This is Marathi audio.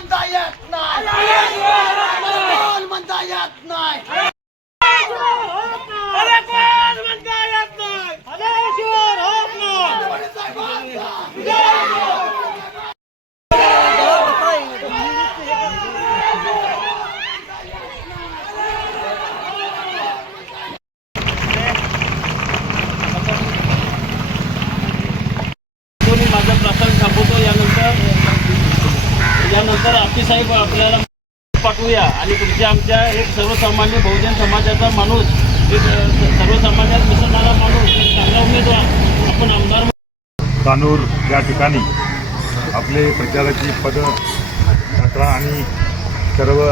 म्हणता येत नाही कोण म्हणता येत नाही माझा प्रसंग थांबवतो यानंतर. यानंतर आपली साहेब आपल्याला पाठवूया. आणि तुमच्या आमच्या एक सर्वसामान्य बहुजन समाजाचा माणूस एक सर्वसामान्यात मिसळणारा माणूस एक चांगला उमेदवार आपण आमदार कानूर या ठिकाणी आपले प्रचाराची पद यात्रा आणि सर्व